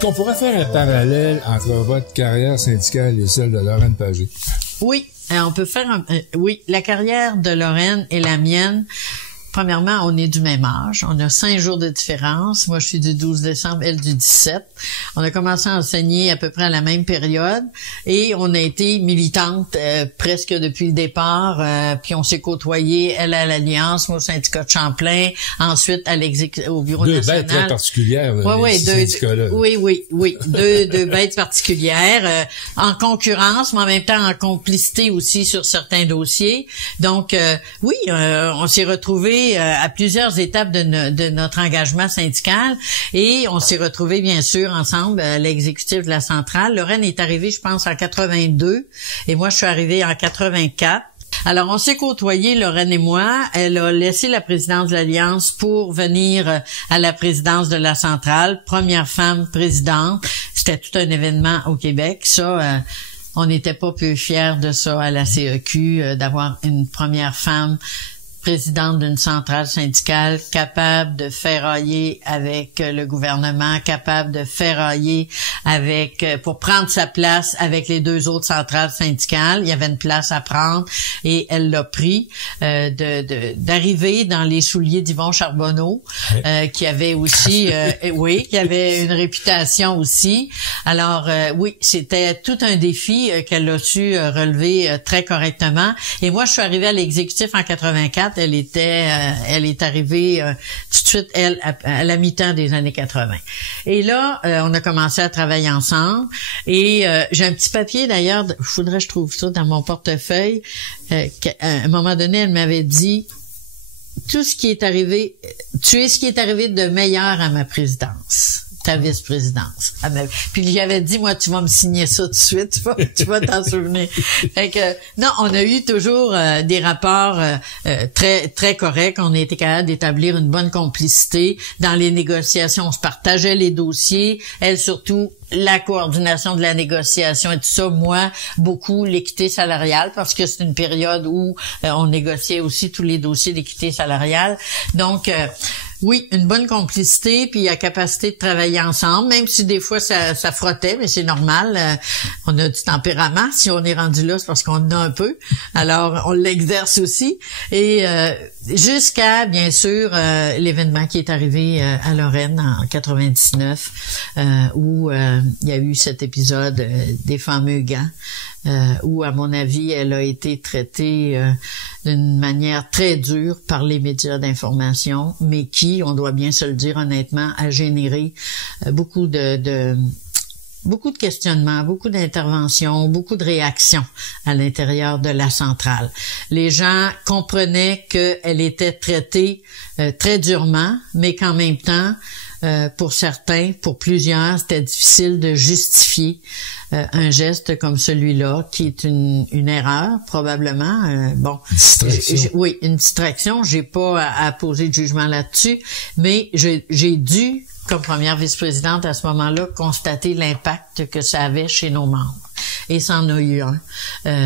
qu'on pourrait faire un parallèle entre votre carrière syndicale et celle de Lorraine Pagé? Oui, on peut faire oui, la carrière de Lorraine et la mienne. Premièrement, on est du même âge. On a 5 jours de différence. Moi, je suis du 12 décembre, elle du 17. On a commencé à enseigner à peu près à la même période et on a été militantes presque depuis le départ. Puis on s'est côtoyés, elle à l'Alliance, moi au syndicat de Champlain, ensuite à au bureau national. 2 bêtes très particulières, ces syndicats-là. Oui. deux bêtes particulières, en concurrence, mais en même temps en complicité aussi sur certains dossiers. Donc, oui, on s'est retrouvés à plusieurs étapes de notre engagement syndical et on s'est retrouvés bien sûr ensemble à l'exécutif de la centrale. Lorraine est arrivée, je pense, en 82 et moi je suis arrivée en 84. Alors, on s'est côtoyés, Lorraine et moi. Elle a laissé la présidence de l'Alliance pour venir à la présidence de la centrale. Première femme présidente. C'était tout un événement au Québec. Ça, on n'était pas peu fiers de ça à la CEQ, d'avoir une première femme présidente d'une centrale syndicale, capable de ferrailler avec le gouvernement, capable de ferrailler pour prendre sa place avec les 2 autres centrales syndicales. Il y avait une place à prendre et elle l'a pris, d'arriver dans les souliers d'Yvon Charbonneau, qui avait aussi, qui avait une réputation aussi. Alors, oui, c'était tout un défi qu'elle a su relever très correctement. Et moi, je suis arrivée à l'exécutif en 84. Elle est arrivée tout de suite, elle, à la mi-temps des années 80. Et là, on a commencé à travailler ensemble. Et j'ai un petit papier, d'ailleurs, faudrait que je trouve ça dans mon portefeuille. À un moment donné, elle m'avait dit, tout ce qui est arrivé, tu es ce qui est arrivé de meilleur à ma présidence. Ta vice-présidence. Puis j'avais dit, moi, tu vas me signer ça tout de suite, tu vas t'en souvenir. Fait que, non, on a eu toujours des rapports très très corrects. On a été capable d'établir une bonne complicité dans les négociations. On se partageait les dossiers. Elle, surtout, la coordination de la négociation et tout ça. Moi, beaucoup l'équité salariale, parce que c'est une période où on négociait aussi tous les dossiers d'équité salariale. Donc, oui, une bonne complicité, puis la capacité de travailler ensemble, même si des fois ça frottait, mais c'est normal. On a du tempérament. Si on est rendu là, c'est parce qu'on en a un peu. Alors, on l'exerce aussi. Et jusqu'à, bien sûr, l'événement qui est arrivé à Lorraine en 99, où il y a eu cet épisode des fameux gants. Où, à mon avis, elle a été traitée d'une manière très dure par les médias d'information, mais qui, on doit bien se le dire honnêtement, a généré beaucoup de questionnements, beaucoup d'interventions, beaucoup de réactions à l'intérieur de la centrale. Les gens comprenaient qu'elle était traitée très durement, mais qu'en même temps, pour certains, pour plusieurs, c'était difficile de justifier un geste comme celui-là, qui est une erreur, probablement. Distraction. Oui, une distraction. J'ai pas à poser de jugement là-dessus, mais j'ai dû, comme première vice-présidente à ce moment-là, constater l'impact que ça avait chez nos membres. Et ça en a eu un,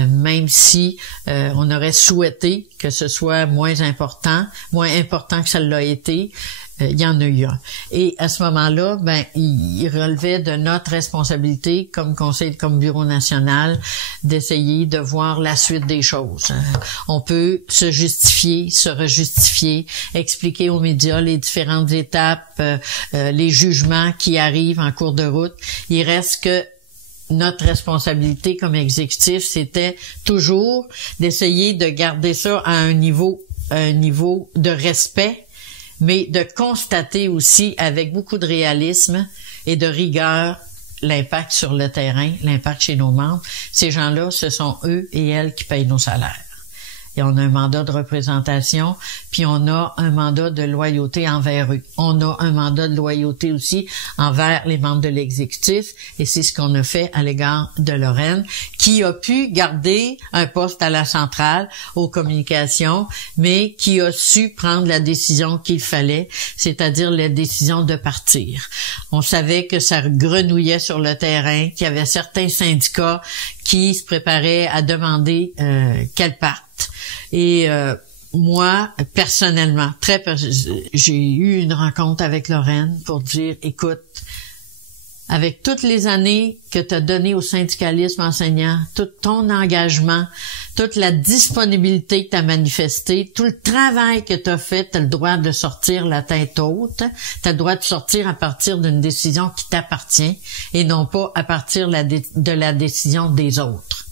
même si on aurait souhaité que ce soit moins important que ça l'a été. Il y en a eu un. Et à ce moment-là, il relevait de notre responsabilité comme conseil, comme bureau national, d'essayer de voir la suite des choses. On peut se justifier, se rejustifier, expliquer aux médias les différentes étapes, les jugements qui arrivent en cours de route. Il reste que notre responsabilité comme exécutif, c'était toujours d'essayer de garder ça à un niveau de respect, mais de constater aussi avec beaucoup de réalisme et de rigueur l'impact sur le terrain, l'impact chez nos membres. Ces gens-là, ce sont eux et elles qui payent nos salaires. Et on a un mandat de représentation, puis on a un mandat de loyauté envers eux. On a un mandat de loyauté aussi envers les membres de l'exécutif, et c'est ce qu'on a fait à l'égard de Lorraine, qui a pu garder un poste à la centrale, aux communications, mais qui a su prendre la décision qu'il fallait, c'est-à-dire la décision de partir. On savait que ça grenouillait sur le terrain, qu'il y avait certains syndicats qui se préparaient à demander qu'elle parte. Et moi, personnellement, j'ai eu une rencontre avec Lorraine pour dire, écoute, avec toutes les années que tu as données au syndicalisme enseignant, tout ton engagement, toute la disponibilité que tu as manifestée, tout le travail que tu as fait, tu as le droit de sortir la tête haute, tu as le droit de sortir à partir d'une décision qui t'appartient et non pas à partir de la décision des autres.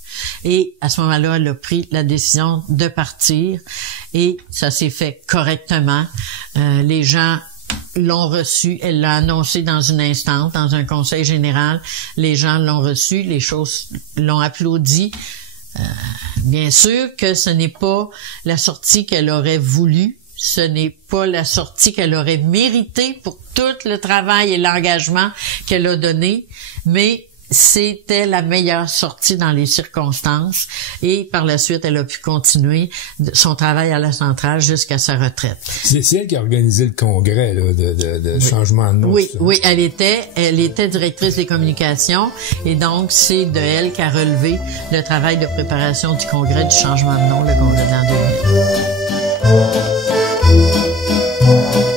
Et à ce moment-là, elle a pris la décision de partir et ça s'est fait correctement. Les gens l'ont reçu, elle l'a annoncé dans une instance, dans un conseil général. Les gens l'ont reçu, les choses l'ont applaudi. Bien sûr que ce n'est pas la sortie qu'elle aurait voulu, ce n'est pas la sortie qu'elle aurait méritée pour tout le travail et l'engagement qu'elle a donné, mais c'était la meilleure sortie dans les circonstances et par la suite, elle a pu continuer son travail à la centrale jusqu'à sa retraite. C'est elle qui a organisé le congrès là, de changement de nom. Oui, elle était directrice des communications et donc c'est de elle qu'a relevé le travail de préparation du congrès du changement de nom, le congrès de l'an 2000.